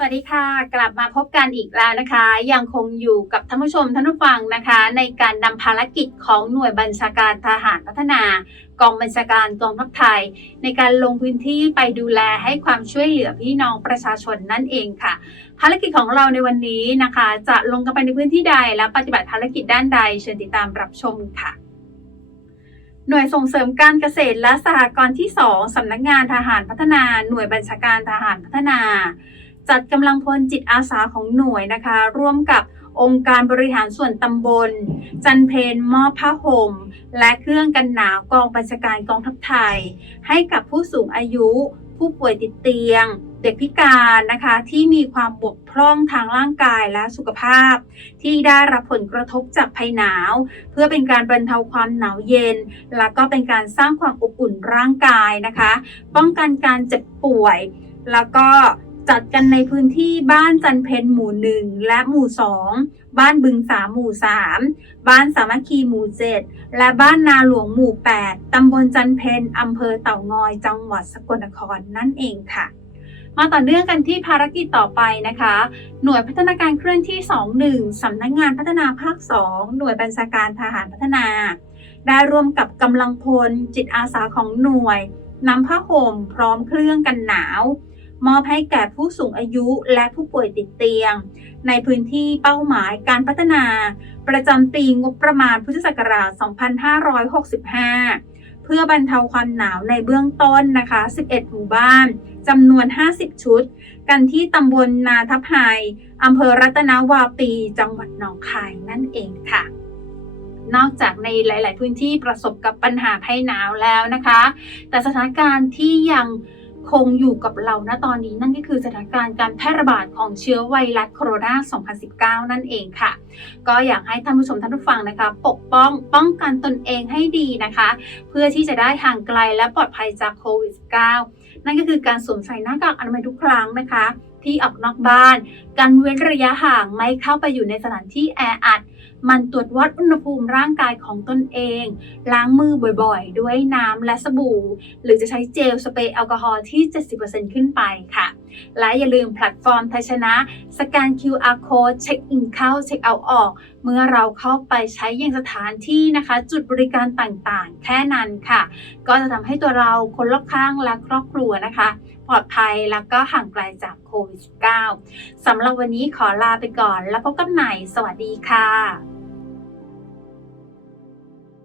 สวัสดีค่ะ กลับมาพบกันอีกแล้วนะคะ ยังคงอยู่กับท่านผู้ชมท่านผู้ฟังนะคะ ในการนำภารกิจของหน่วยบัญชาการทหารพัฒนากองบัญชาการกองทัพไทย ในการลงพื้นที่ไปดูแลให้ความช่วยเหลือพี่น้องประชาชนนั่นเองค่ะ ภารกิจของเราในวันนี้นะคะ จะลงกันไปในพื้นที่ใดและปฏิบัติภารกิจด้านใดเชิญติดตามรับชมค่ะหน่วยส่งเสริมการเกษตรและสหกรณ์ที่ 2 สำนักงานทหารพัฒนา หน่วยบัญชาการทหารพัฒนา จัดกำลังพลจิตอาสาของหน่วยนะคะ ร่วมกับองค์การบริหารส่วนตำบล จันเพนมอบผ้าห่ม และเครื่องกันหนาวกองบัญชาการกองทัพไทย ให้กับผู้สูงอายุ ผู้ป่วยติดเตียง เด็กพิการนะคะที่มีความบกพร่องทางร่างกายและสุขภาพ ที่ได้รับผลกระทบจากภัยหนาว เพื่อเป็นการบรรเทาความหนาวเย็น และก็เป็นการสร้างความอบอุ่นร่างกายนะคะ ป้องกันการเจ็บป่วย แล้วก็ จัดกันในพื้นที่บ้านจันเพนหมู่หนึ่งและหมู่สองบ้านบึงสามหมู่สามบ้านสามัคคีหมู่เจ็ดและบ้านนาหลวงหมู่แปดตำบลจันเพนอำเภอเต่างอยจังหวัดสกลนครนั่นเองค่ะ มาต่อเนื่องกันที่ภารกิจต่อไปนะคะ หน่วยพัฒนาการเคลื่อนที่ 21สำนักงานพัฒนาภาค 2 หน่วยบัญชาการทหารพัฒนา ได้ร่วมกับกำลังพลจิตอาสาของหน่วยนำผ้าห่มพร้อมเครื่องกันหนาว มอบให้แก่ผู้สูงอายุและผู้ป่วยติดเตียง ในพื้นที่เป้าหมายการพัฒนา ประจำปีงบประมาณพุทธศักราช 2565 เพื่อบรรเทาความหนาวในเบื้องต้นนะคะ 11 หมู่บ้านจำนวน 50 ชุด กันที่ตำบลนาทับไฮอำเภอรัตนวาปี จังหวัดหนองคายนั่นเองค่ะนอกจากในหลาย ๆ พื้นที่ประสบกับปัญหาภัยหนาวแล้วนะคะ แต่สถานการณ์ที่ยัง คงอยู่กับเราณตอนนี้นั่นก็คือสถานการณ์การแพร่ระบาดของเชื้อไวรัสโคโรนา 2019 นั่นเองค่ะ ก็อยากให้ท่านผู้ชมท่านผู้ฟังนะคะ ปกป้องป้องกันตนเองให้ดีนะคะ เพื่อที่จะได้ห่างไกลและปลอดภัยจากโควิด -19 นั่นก็คือการสวมใส่หน้ากากอนามัยทุกครั้งนะคะ ที่ออกนอกบ้าน การเว้นระยะห่างไม่เข้าไปอยู่ในสถานที่แออัด มันตรวจวัดอุณหภูมิร่างกายของตนเอง ล้างมือบ่อยๆ ด้วยน้ำและสบู่ หรือจะใช้เจลสเปรย์แอลกอฮอล์ที่ 70%ขึ้นไปค่ะ และอย่าลืมแพลตฟอร์มไทยชนะ สแกน QR code เช็คอินเข้าเช็คเอาออก เมื่อเราเข้าไปใช้ยังสถานที่นะคะ จุดบริการต่างๆ แค่นั้นค่ะ ก็จะทำให้ตัวเราคนรอบข้างและครอบครัวนะคะปลอดภัยแล้วก็ห่างไกลจากโควิด -19 สำหรับวันนี้ขอลาไปก่อนแล้วพบกันใหม่ สวัสดีค่ะ